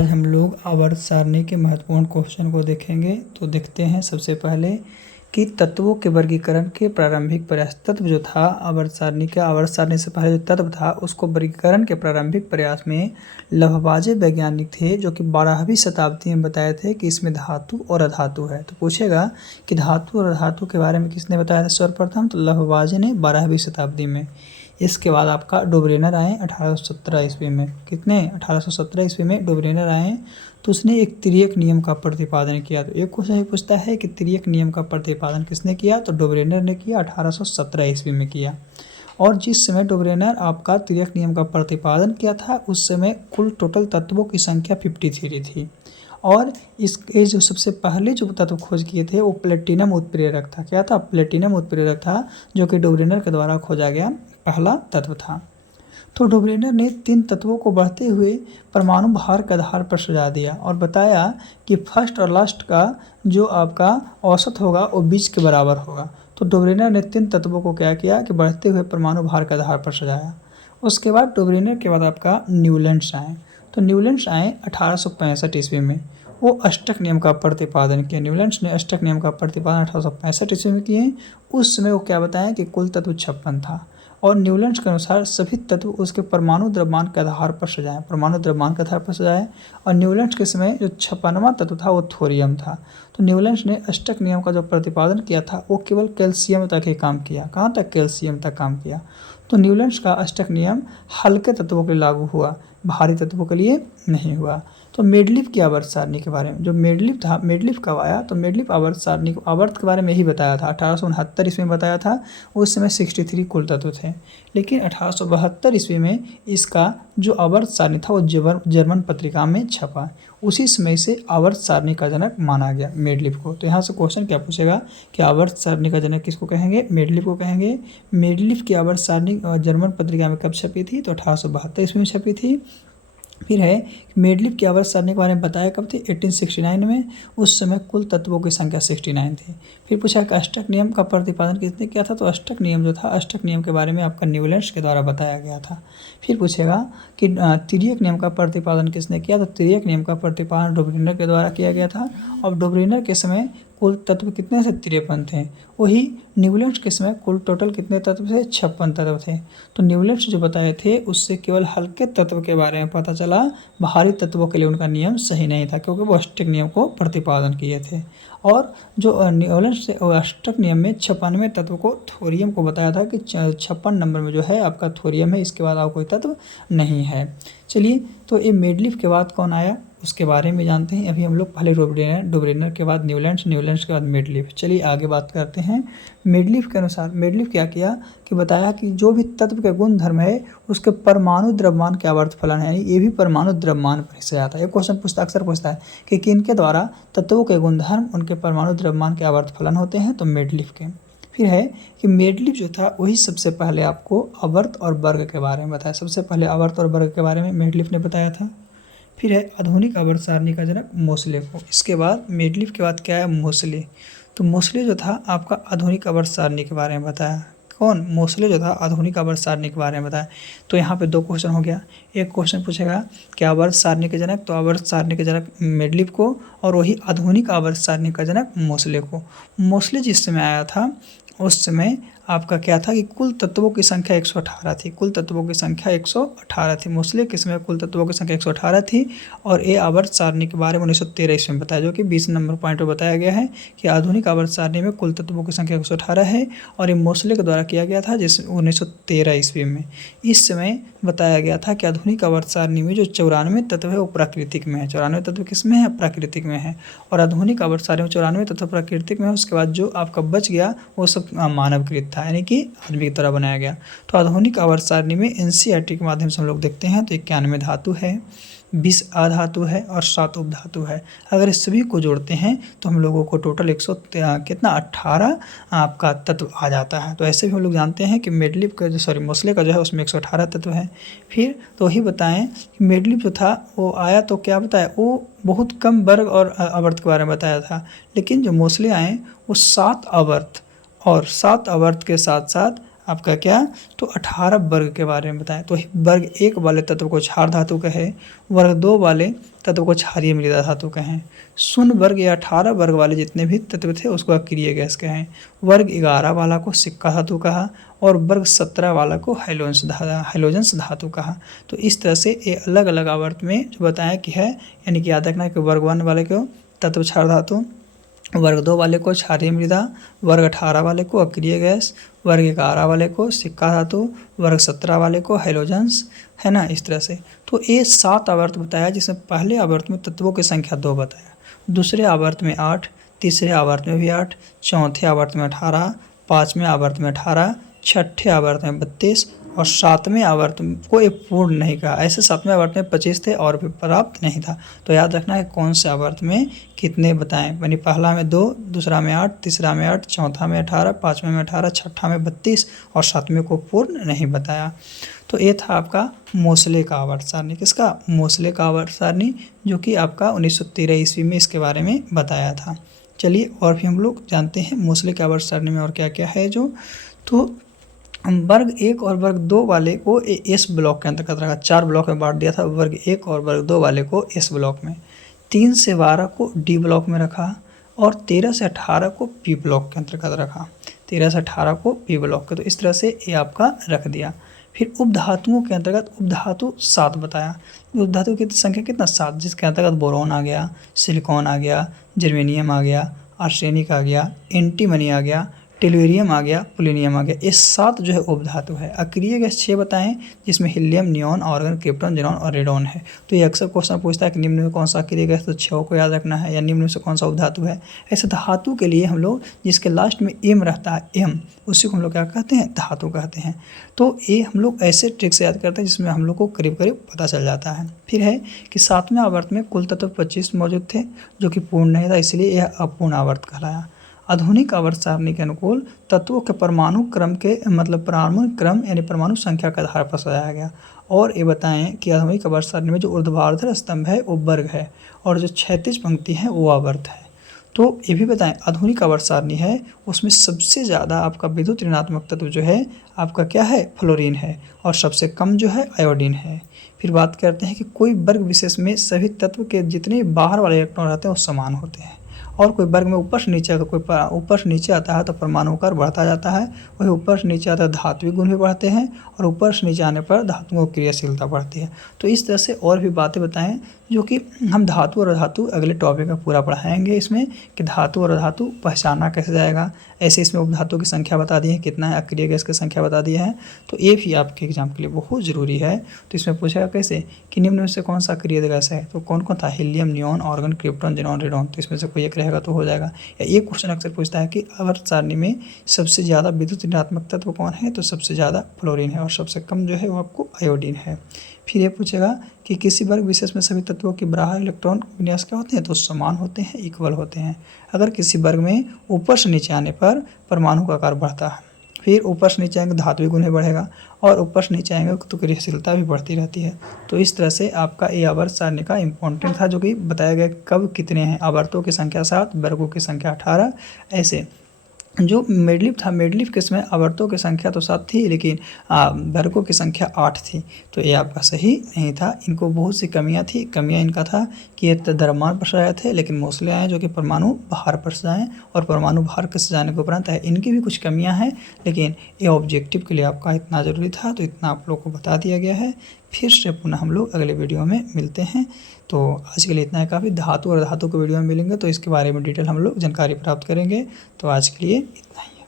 आज हम लोग आवर्त सारणी के महत्वपूर्ण क्वेश्चन को देखेंगे। तो देखते हैं सबसे पहले कि तत्वों के वर्गीकरण के प्रारंभिक प्रयास। तत्व जो था आवर्त सारणी के आवर्त सारणी से पहले जो तत्व था उसको वर्गीकरण के प्रारंभिक प्रयास में लौहबाजे वैज्ञानिक थे, जो कि 12वीं शताब्दी में बताए थे कि इसमें धातु और अधातु है। तो पूछेगा कि धातु और अधातु के बारे में किसने बताया था सर्वप्रथम? तो लौहबाजे ने 12वीं शताब्दी में। इसके बाद आपका डोबरेनर आए 1817 ईस्वी में। कितने? 1817 ईस्वी में डोबरेनर आए। तो उसने एक तिर्यक नियम का प्रतिपादन किया। तो एक क्वेश्चन पूछता है कि तिर्यक नियम का प्रतिपादन किसने किया? तो डोबरेनर ने किया, 1817 ईस्वी में किया। और जिस समय डोबरेनर आपका तिर्यक नियम का प्रतिपादन किया था उस समय कुल टोटल तत्वों की संख्या 53 थी। और इसके जो सबसे पहले जो तत्व खोज किए थे वो प्लेटिनम उत्प्रेरक था। क्या था? प्लेटिनम उत्प्रेरक था, जो कि डोबरेनर के द्वारा खोजा गया पहला तत्व था। तो डोबरेनर ने 3 तत्वों को बढ़ते हुए परमाणु भार के आधार पर सजा दिया और बताया कि फर्स्ट और लास्ट का जो आपका औसत होगा वो 20 के बराबर होगा। तो डोबरेनर ने 3 तत्वों को क्या किया कि बढ़ते हुए परमाणु भार के आधार पर सजाया। उसके बाद डोबरेनर के बाद आपका न्यूलैंड्स आए। तो न्यूलैंड्स आए 1865 ईस्वी में। वो अष्टक नियम का प्रतिपादन किया। न्यूलैंड्स ने अष्टक नियम का प्रतिपादन 1865 ईस्वी में किए। उस समय वो क्या बताएं कि कुल तत्व 56 था और न्यूलैंड्स के अनुसार सभी तत्व उसके परमाणु द्रव्यमान के आधार पर सजाएं, परमाणु द्रव्यमान के आधार पर सजाएं। और न्यूलैंड्स के समय जो 56वां तत्व था वो थोरियम था। तो न्यूलैंड्स ने अष्टक नियम का जो प्रतिपादन किया था वो केवल कैल्शियम तक ही काम किया। कहाँ तक? कैल्शियम तक काम किया। तो न्यूलैंड्स का अष्टक नियम हल्के तत्वों के लिए लागू हुआ, भारी तत्वों के लिए नहीं हुआ। तो मेडलिफ की आवर्त सारणी के बारे में, जो मेडलिफ था, मेडलिफ कब आया? तो मेडलिफ आवर्त सारणी को आवर्त के बारे में ही बताया था, 1869 ईस्वी में बताया था। उस समय 63 कुल तत्व थे, लेकिन 1872 ईस्वी में इसका जो आवर्त सारणी था वो जर्मन पत्रिका में छपा। उसी समय से आवर्त सारणी का जनक माना गया मेडलिफ को। तो यहाँ से क्वेश्चन क्या पूछेगा कि आवर्त सारणी का जनक किसको कहेंगे? मेडलिफ को कहेंगे। मेडलिफ की आवर्त सारणी जर्मन पत्रिका में कब छपी थी? तो 1872 ईस्वी में छपी थी। फिर है मेडलिफ की आवर्त सारणी के बारे में बताया कब थी? 1869 में। उस समय कुल तत्वों की संख्या 69 थी। फिर पूछा कि अष्टक नियम का प्रतिपादन किसने किया था? तो अष्टक नियम जो था, अष्टक नियम के बारे में आपका न्यूलैंड्स के द्वारा बताया गया था। फिर पूछेगा कि तिर्यक नियम का प्रतिपादन किसने किया? तो तिर्यक नियम का प्रतिपादन डोबरेनर के द्वारा किया गया था। और डोबरेनर के समय कुल तत्व कितने थे? 53 थे। वही न्यूलैंड्स के समय कुल टोटल कितने तत्व थे? 56 तत्व थे। तो न्यूलैंड्स जो बताए थे उससे केवल हल्के तत्व के बारे में पता चला, भारी तत्वों के लिए उनका नियम सही नहीं था, क्योंकि वो अष्टक नियम को प्रतिपादन किए थे। और जो न्यूलैंड्स से अष्टक नियम में 96 तत्व को थोरियम को बताया था कि 56 नंबर में जो है आपका थोरियम है, इसके बाद और कोई तत्व नहीं है। चलिए, तो ये मेडलिफ के बाद कौन आया उसके बारे में जानते हैं। अभी हम लोग पहले डोबरेनर के बाद न्यूलैंड्स के बाद मेडलिफ। चलिए आगे बात करते हैं। मेडलिफ के अनुसार मेडलिफ क्या किया कि बताया कि जो भी तत्व के गुण धर्म है उसके परमाणु द्रव्यमान के आवर्त फलन है, ये भी परमाणु द्रव्यमान पर से आता है। एक क्वेश्चन अक्सर पूछता है कि किनके द्वारा तत्वों के गुणधर्म उनके परमाणु द्रव्यमान के आवर्त फलन होते हैं? तो मेडलिफ के। फिर है कि मेडलिफ जो था वही सबसे पहले आपको आवर्त और वर्ग के बारे में बताया। सबसे पहले आवर्त और वर्ग के बारे में मेडलिफ ने बताया था। फिर है आधुनिक आवर्त सारणी का जनक मोसले को। इसके बाद मेडलिफ के बाद क्या है? मोसले। तो मोसले जो था आपका आधुनिक आवर्त सारणी के बारे में बताया। कौन? मोसले जो था आधुनिक आवर्त सारणी के बारे में बताया। तो यहाँ पे 2 क्वेश्चन हो गया। एक क्वेश्चन पूछेगा कि आवर्त सारणी के जनक, तो आवर्त सारणी के जनक मेडलिफ को, और वही आधुनिक आवर्त सारणी का जनक मोसले को। मोसले जिस समय आया था उस समय आपका क्या था कि कुल तत्वों की संख्या 118 थी। कुल तत्वों की संख्या 118 थी। मोसले के समय कुल तत्वों की संख्या 118 थी। और ये आवर्त सारणी के बारे में 1913 ईस्वी में बताया, जो कि 20 नंबर पॉइंट पर बताया गया है कि आधुनिक आवर्त सारणी में कुल तत्वों की संख्या 118 है। और ये मोसले के द्वारा किया गया था जिस 1913 ईस्वी में। इस समय बताया गया था कि आधुनिक आवर्त सारणी में जो 94 तत्व है वो प्राकृतिक में है। 94 तत्व किस में है? प्राकृतिक में है। और आधुनिक आवर्त सारणी में 94 तत्व प्राकृतिक में है। उसके बाद जो आपका बच गया वो सब मानवकृत था, यानी कि आदमी की तरह बनाया गया। तो आधुनिक आवर्त सारणी में एनसीईआरटी के माध्यम से हम लोग देखते हैं तो 91 धातु है, 20 अधातु है और 7 उपधातु है। अगर इस सभी को जोड़ते हैं तो हम लोगों को टोटल 18 आपका तत्व आ जाता है। तो ऐसे भी हम लोग जानते हैं कि मेडलिफ का मोसले का जो है उसमें 118 तत्व है। फिर तो ही बताएं कि मेडलिफ जो था वो आया तो क्या बताया, वो बहुत कम वर्ग और आवर्त के बारे में बताया था। लेकिन जो मोसले आए वो 7 आवर्त और 7 आवर्त के साथ साथ आपका क्या, तो 18 वर्ग के बारे में बताएं। तो वर्ग 1 वाले तत्व को क्षार धातु कहे, वर्ग 2 वाले तत्व को क्षारीय मृदा धातु कहें। 0 वर्ग या 18 वर्ग वाले जितने भी तत्व थे उसको अक्रिय गैस कहें। वर्ग 11 वाला को सिक्का धातु कहा और वर्ग 17 वाला को हैलोजेंस धातु कहा। तो इस तरह से ये अलग अलग आवर्त में जो बताया कि है, यानी कि याद रखना है कि वर्ग 1 वाले को तत्व क्षार धातु, वर्ग 2 वाले को क्षारीय मृदा, वर्ग 18 वाले को अक्रिय गैस, वर्ग 11 वाले को सिक्का धातु, वर्ग 17 वाले को हैलोजेंस, है ना, इस तरह से। तो ये 7 आवर्त बताया, जिसमें पहले आवर्त में तत्वों की संख्या 2 बताया, दूसरे आवर्त में 8, तीसरे आवर्त में भी 8, चौथे आवर्त में 18, पाँचवें आवर्त में 18, छठे आवर्त में 32 और 7वें आवर्त को ये पूर्ण नहीं कहा। ऐसे 7वें आवर्त में 25 थे और भी पर्याप्त नहीं था। तो याद रखना है कौन से आवर्त में कितने बताएं, यानी पहला में 2, दूसरा में 8, तीसरा में 8, चौथा में 18, पाँचवें में 18, छठा में 32 और 7वें को पूर्ण नहीं बताया। तो ये था आपका मोसले का आवर्त सारणी। किसका? मोसले का आवर्त सारणी, जो कि आपका 1913 ईस्वी में इसके बारे में बताया था। चलिए और भी हम लोग जानते हैं मोसले के आवर्त सारणी में और क्या क्या है जो। तो वर्ग 1 और वर्ग 2 वाले को एस ब्लॉक के अंतर्गत रखा। 4 ब्लॉक में बांट दिया था, वर्ग 1 और वर्ग 2 वाले को एस ब्लॉक में, 3 से 12 को डी ब्लॉक में रखा और 13 से 18 को पी ब्लॉक के अंतर्गत रखा। 13 से 18 को पी ब्लॉक के, तो इस तरह से ये आपका रख दिया। फिर उपधातुओं के अंतर्गत उपधातु 7 बताया। उपधातु की संख्या कितना? 7, जिसके अंतर्गत बोरोन आ गया, सिलिकॉन आ गया, जर्मेनियम आ गया, आर्सेनिक आ गया, एंटीमनी आ गया, टेलुरियम आ गया, पोलिनियम आ गया। ये 7 जो है उपधातु है। अक्रिय गैस 6 बताएं, जिसमें helium, neon, argon, krypton, xenon और रेडॉन है। तो ये अक्सर क्वेश्चन पूछता है कि निम्न में कौन सा अक्रिय गैस, तो 6 को याद रखना है, या निम्न में से कौन सा उपधातु है। ऐसे धातु के लिए हम लोग जिसके लास्ट में एम रहता है, एम, उसी को हम लोग क्या कहते हैं? धातु कहते हैं। तो ये हम लोग ऐसे ट्रिक से याद करते हैं जिसमें हम लोग को करीब करीब पता चल जाता है। फिर है कि 7वें आवर्त में कुल तत्व 25 मौजूद थे, जो कि पूर्ण नहीं था, इसलिए यह अपूर्ण आवर्त कहलाया। आधुनिक आवर्त सारणी के अनुकूल तत्वों के परमाणु क्रम के परमाणु क्रम यानी परमाणु संख्या के आधार पर सजाया गया। और ये बताएं कि आधुनिक आवर्त सारणी में जो ऊर्ध्वाधर स्तंभ है वो वर्ग है और जो क्षैतिज पंक्ति है वो आवर्त है। तो ये भी बताएं आधुनिक आवर्त सारणी है उसमें सबसे ज़्यादा आपका विद्युत ऋणात्मक तत्व जो है आपका क्या है? फ्लोरीन है, और सबसे कम जो है आयोडीन है। फिर बात करते हैं कि कोई वर्ग विशेष में सभी तत्व के जितने बाहर वाले इलेक्ट्रॉन रहते हैं वो समान होते हैं, और कोई वर्ग में ऊपर से नीचे, कोई ऊपर से नीचे आता है तो परमाणु आकार बढ़ता जाता है, वही ऊपर से नीचे आता है धात्विक गुण भी बढ़ते हैं, और ऊपर से नीचे आने पर धातुओं की क्रियाशीलता बढ़ती है। तो इस तरह से और भी बातें बताएं, जो कि हम धातु और अधातु अगले टॉपिक में पूरा पढ़ाएंगे इसमें, कि धातु और अधातु पहचाना कैसे जाएगा। ऐसे इसमें उपधातु की संख्या बता दी है, कितना है, अक्रिय गैस की संख्या बता दी है। तो ये भी आपके एग्जाम के लिए बहुत ज़रूरी है। तो इसमें पूछेगा कैसे कि निम्न में से कौन सा अक्रिय गैस है, तो कौन कौन था? Helium, neon, argon, krypton, xenon, radon. तो इसमें से कोई एक रहेगा तो हो जाएगा। या एक क्वेश्चन अक्सर पूछता है कि आवर्त सारणी में सबसे ज़्यादा विद्युत ऋणात्मक तत्व कौन है, तो सबसे ज़्यादा फ्लोरीन है, और सबसे कम जो है वो आपको आयोडीन है। फिर ये पूछेगा कि किसी वर्ग विशेष में सभी तत्वों के बाह्य इलेक्ट्रॉन विन्यास क्या होते हैं, तो समान होते हैं, इक्वल होते हैं। अगर किसी वर्ग में ऊपर से नीचे आने पर परमाणु का आकार बढ़ता है, फिर ऊपर से नीचे आएंगे धात्विक गुण बढ़ेगा, और ऊपर से नीचे आएंगे तो क्रियाशीलता भी बढ़ती रहती है। तो इस तरह से आपका ये आवर्त सारणी का इम्पोर्टेंट था, जो कि बताया गया कब कितने हैं। आवर्तों की संख्या 7, वर्गों की संख्या 18। ऐसे जो मेडलिफ था, मेडलिफ के समय आवर्तों की संख्या तो 7 थी, लेकिन वर्गों की संख्या 8 थी। तो ये आपका सही नहीं था, इनको बहुत सी कमियां थी। कमियां इनका था कि ये द्रव्यमान पर सजाए थे, लेकिन मोसले आए जो कि परमाणु भार पर सजाएं, और परमाणु भार के सजाने के उपरांत है, इनकी भी कुछ कमियां हैं, लेकिन ये ऑब्जेक्टिव के लिए आपका इतना ज़रूरी था, तो इतना आप लोग को बता दिया गया है। फिर से पुनः हम लोग अगले वीडियो में मिलते हैं। तो आज के लिए इतना है काफ़ी। धातु और धातु के वीडियो में मिलेंगे तो इसके बारे में डिटेल हम लोग जानकारी प्राप्त करेंगे। तो आज के लिए इतना ही।